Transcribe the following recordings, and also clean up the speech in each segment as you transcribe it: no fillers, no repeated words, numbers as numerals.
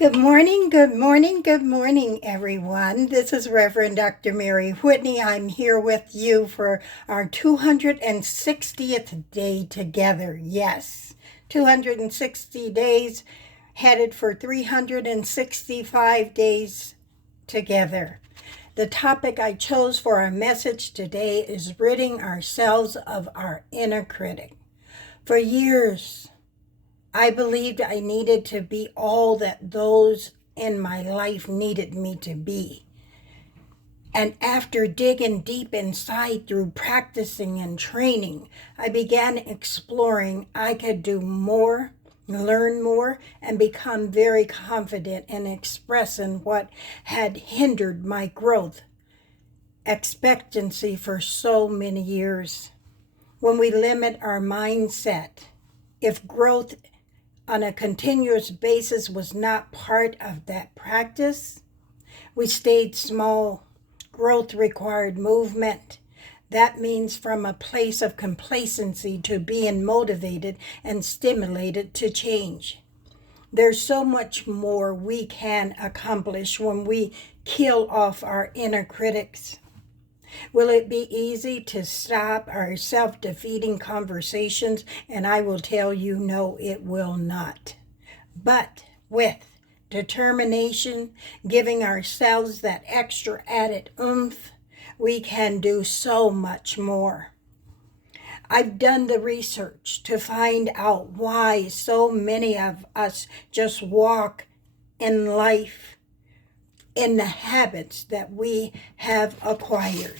Good morning, good morning, good morning, everyone. This is Reverend Dr. Mary Whitney. I'm here with you for our 260th day together. Yes, 260 days, headed for 365 days together. The topic I chose for our message today is ridding ourselves of our inner critic. For years, I believed I needed to be all that those in my life needed me to be. And after digging deep inside through practicing and training, I began exploring I could do more, learn more, and become very confident in expressing what had hindered my growth, expectancy for so many years. When we limit our mindset, if growth on a continuous basis was not part of that practice, we stayed small. Growth required movement. That means from a place of complacency to being motivated and stimulated to change. There's so much more we can accomplish when we kill off our inner critics. Will it be easy to stop our self-defeating conversations? And I will tell you, no, it will not. But with determination, giving ourselves that extra added oomph, we can do so much more. I've done the research to find out why so many of us just walk in life in the habits that we have acquired.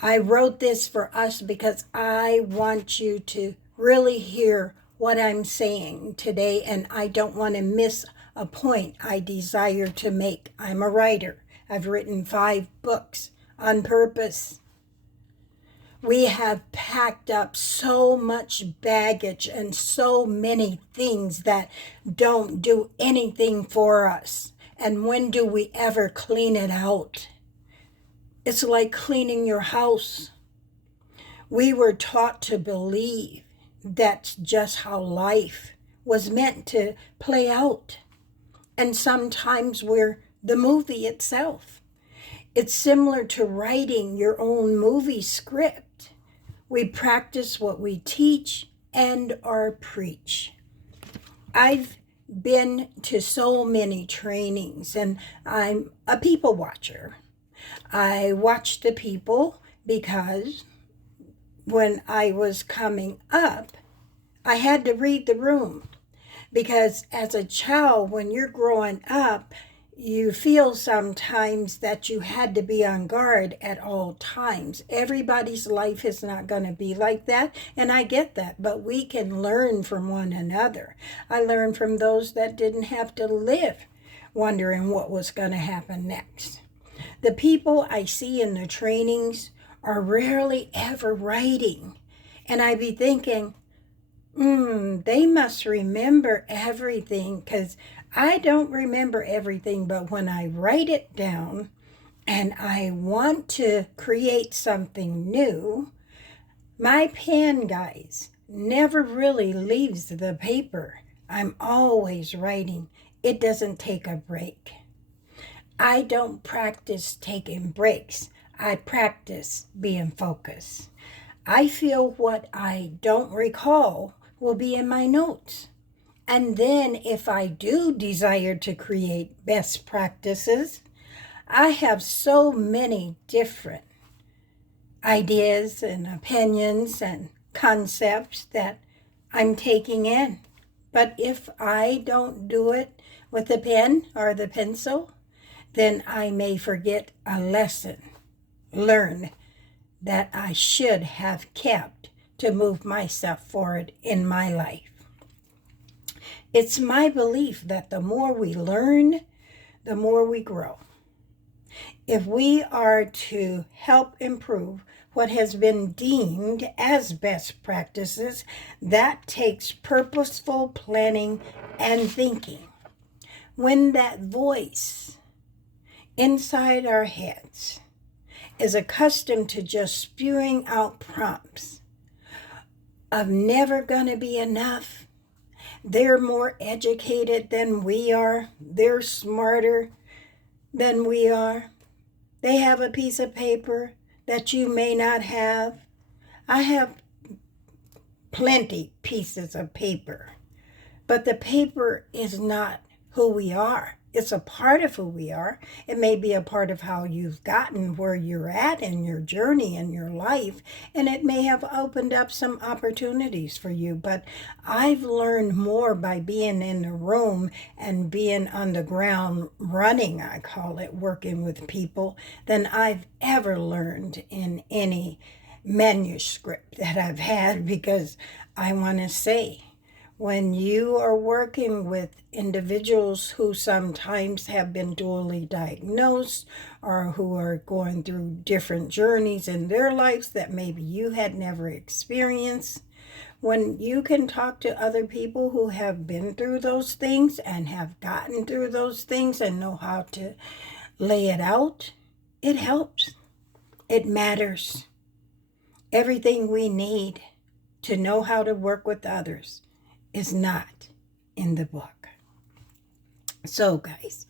I wrote this for us because I want you to really hear what I'm saying today, and I don't want to miss a point I desire to make. I'm a writer. I've written 5 books on purpose. We have packed up so much baggage and so many things that don't do anything for us. And when do we ever clean it out? It's like cleaning your house. We were taught to believe that's just how life was meant to play out. And sometimes we're the movie itself. It's similar to writing your own movie script. We practice what we teach and or preach. I've been to so many trainings, and I'm a people watcher. I watch the people because when I was coming up, I had to read the room. Because as a child, when you're growing up, you feel sometimes that you had to be on guard at all times. Everybody's life is not going to be like that, and I get that, but we can learn from one another. I learned from those that didn't have to live wondering what was going to happen next. The people I see in the trainings are rarely ever writing, and I be thinking, they must remember everything, because I don't remember everything, but when I write it down and I want to create something new, my pen, guys, never really leaves the paper. I'm always writing. It doesn't take a break. I don't practice taking breaks. I practice being focused. I feel what I don't recall will be in my notes. And then if I do desire to create best practices, I have so many different ideas and opinions and concepts that I'm taking in. But if I don't do it with the pen or the pencil, then I may forget a lesson learned that I should have kept to move myself forward in my life. It's my belief that the more we learn, the more we grow. If we are to help improve what has been deemed as best practices, that takes purposeful planning and thinking. When that voice inside our heads is accustomed to just spewing out prompts of never gonna be enough, They're more educated than we are. They're smarter than we are. They have a piece of paper that you may not have. I have plenty pieces of paper, but the paper is not who we are. It's a part of who we are. It may be a part of how you've gotten where you're at in your journey in your life, and it may have opened up some opportunities for you. But I've learned more by being in the room and being on the ground running, I call it, working with people, than I've ever learned in any manuscript that I've had, because I want to say, when you are working with individuals who sometimes have been dually diagnosed or who are going through different journeys in their lives that maybe you had never experienced, when you can talk to other people who have been through those things and have gotten through those things and know how to lay it out, it helps. It matters. Everything we need to know how to work with others is not in the book. So, guys,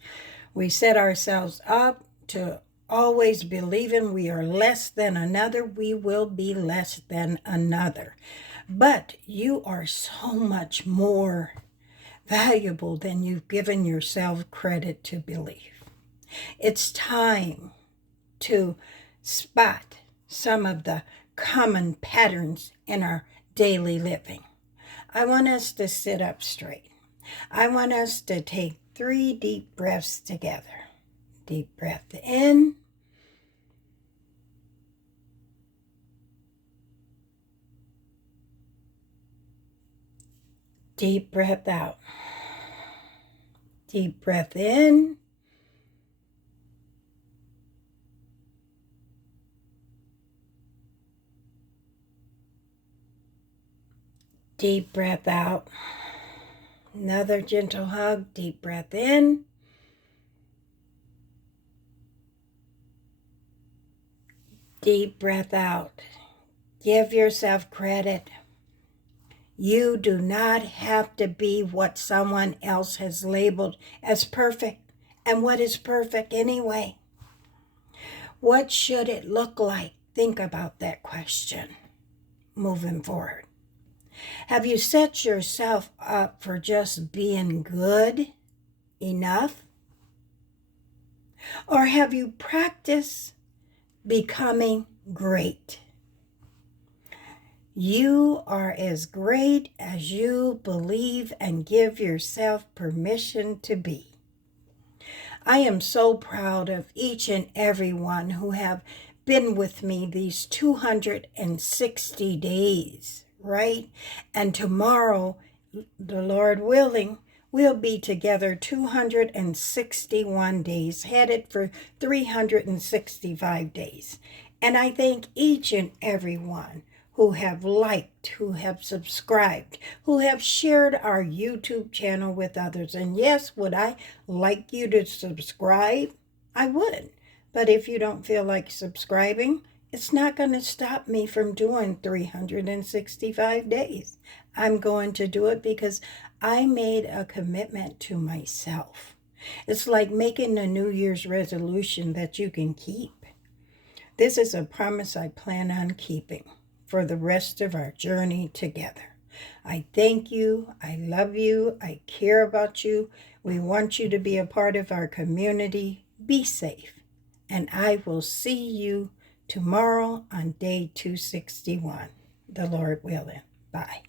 we set ourselves up to always believing we are less than another. We will be less than another. But you are so much more valuable than you've given yourself credit to believe. It's time to spot some of the common patterns in our daily living. I want us to sit up straight. I want us to take 3 deep breaths together. Deep breath in. Deep breath out. Deep breath in. Deep breath out. Another gentle hug. Deep breath in. Deep breath out. Give yourself credit. You do not have to be what someone else has labeled as perfect. And what is perfect anyway? What should it look like? Think about that question moving forward. Have you set yourself up for just being good enough? Or have you practiced becoming great? You are as great as you believe and give yourself permission to be. I am so proud of each and every one who have been with me these 260 days, right? And tomorrow, the Lord willing, we'll be together 261 days, headed for 365 days. And I thank each and every one who have liked, who have subscribed, who have shared our YouTube channel with others. And yes, would I like you to subscribe? I would. But if you don't feel like subscribing, it's not going to stop me from doing 365 days. I'm going to do it because I made a commitment to myself. It's like making a New Year's resolution that you can keep. This is a promise I plan on keeping for the rest of our journey together. I thank you. I love you. I care about you. We want you to be a part of our community. Be safe. And I will see you tomorrow on day 261. The Lord willing. Bye.